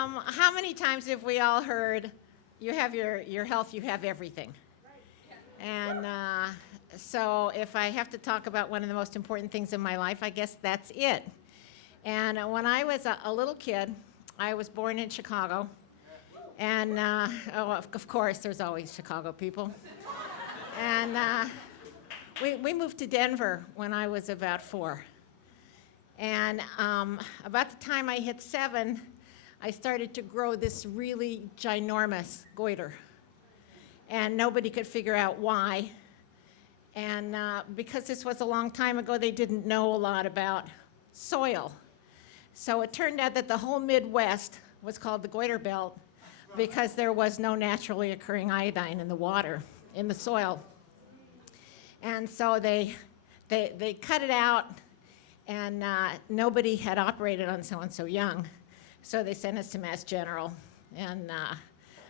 How many times have we all heard, you have your health, you have everything? And so if I have to talk about one of the most important things in my life, I guess that's it. And when I was a little kid, I was born in Chicago. And, of course, there's always Chicago people. And we moved to Denver when I was about 4. And about the time I hit 7, I started to grow this really ginormous goiter. And nobody could figure out why. And because this was a long time ago, they didn't know a lot about soil. So it turned out that the whole Midwest was called the goiter belt because there was no naturally occurring iodine in the water, in the soil. And so they cut it out, and nobody had operated on someone so young. So they sent us to Mass General, and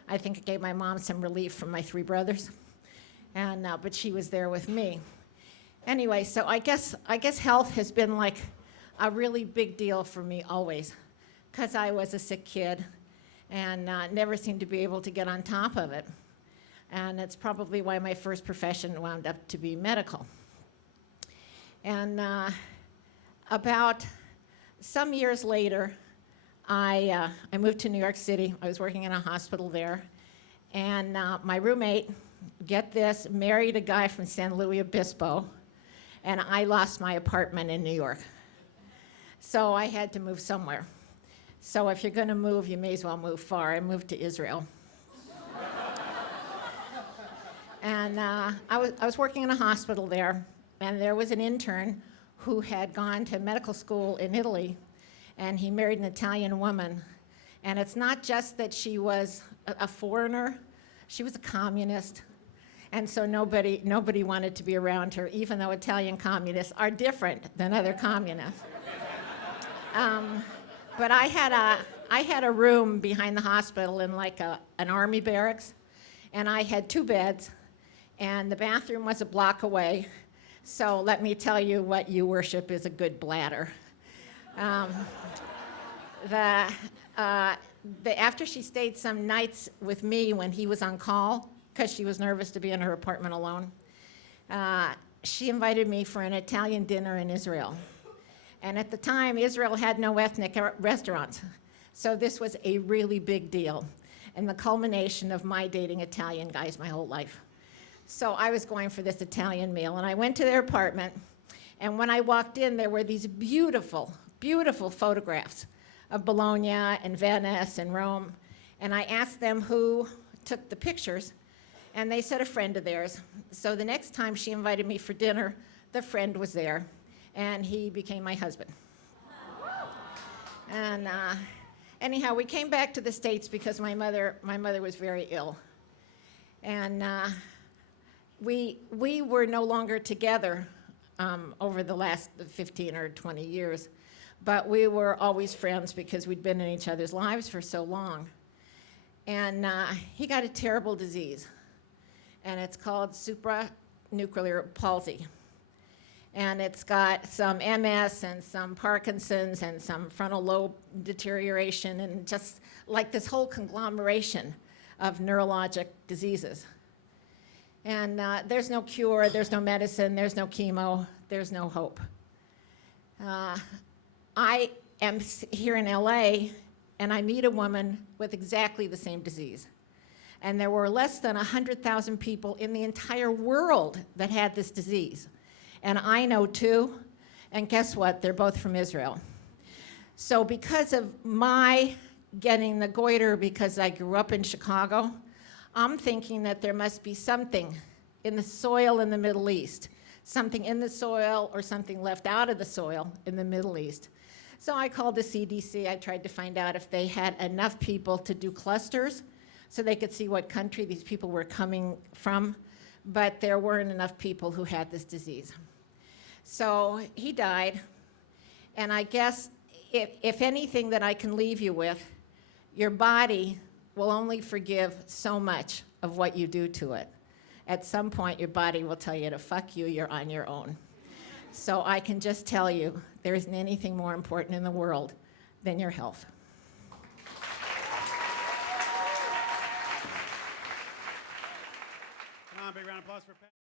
I think it gave my mom some relief from my 3 brothers, and but she was there with me. Anyway, so I guess health has been like a really big deal for me always, because I was a sick kid and never seemed to be able to get on top of it. And it's probably why my first profession wound up to be medical. And about some years later, I moved to New York City. I was working in a hospital there. And my roommate, get this, married a guy from San Luis Obispo. And I lost my apartment in New York. So I had to move somewhere. So if you're going to move, you may as well move far. I moved to Israel. And I was working in a hospital there. And there was an intern who had gone to medical school in Italy, and he married an Italian woman. And it's not just that she was a foreigner, she was a communist. And so nobody wanted to be around her, even though Italian communists are different than other communists. But I had a room behind the hospital in like an army barracks, and I had 2 beds, and the bathroom was a block away. So let me tell you what you worship is a good bladder. After she stayed some nights with me when he was on call, because she was nervous to be in her apartment alone, she invited me for an Italian dinner in Israel. And at the time, Israel had no ethnic restaurants. So this was a really big deal, and the culmination of my dating Italian guys my whole life. So I was going for this Italian meal, and I went to their apartment, and when I walked in, there were these beautiful, beautiful photographs of Bologna and Venice and Rome, and I asked them who took the pictures, and they said a friend of theirs. So the next time she invited me for dinner, the friend was there, and he became my husband. And anyhow, we came back to the States because my mother was very ill, and we were no longer together over the last 15 or 20 years, but we were always friends because we'd been in each other's lives for so long. And he got a terrible disease, and it's called supranuclear palsy. And it's got some MS and some Parkinson's and some frontal lobe deterioration and just like this whole conglomeration of neurologic diseases. And there's no cure, there's no medicine, there's no chemo, there's no hope. I am here in LA, and I meet a woman with exactly the same disease. And there were less than 100,000 people in the entire world that had this disease. And I know 2, and guess what? They're both from Israel. So because of my getting the goiter because I grew up in Chicago, I'm thinking that there must be something in the soil in the Middle East, something in the soil or something left out of the soil in the Middle East. So I called the CDC. I tried to find out if they had enough people to do clusters so they could see what country these people were coming from, but there weren't enough people who had this disease. So he died, and I guess if anything that I can leave you with, your body will only forgive so much of what you do to it. At some point, your body will tell you to fuck you, you're on your own. So I can just tell you, there isn't anything more important in the world than your health. Tom. Big round of applause for Pat.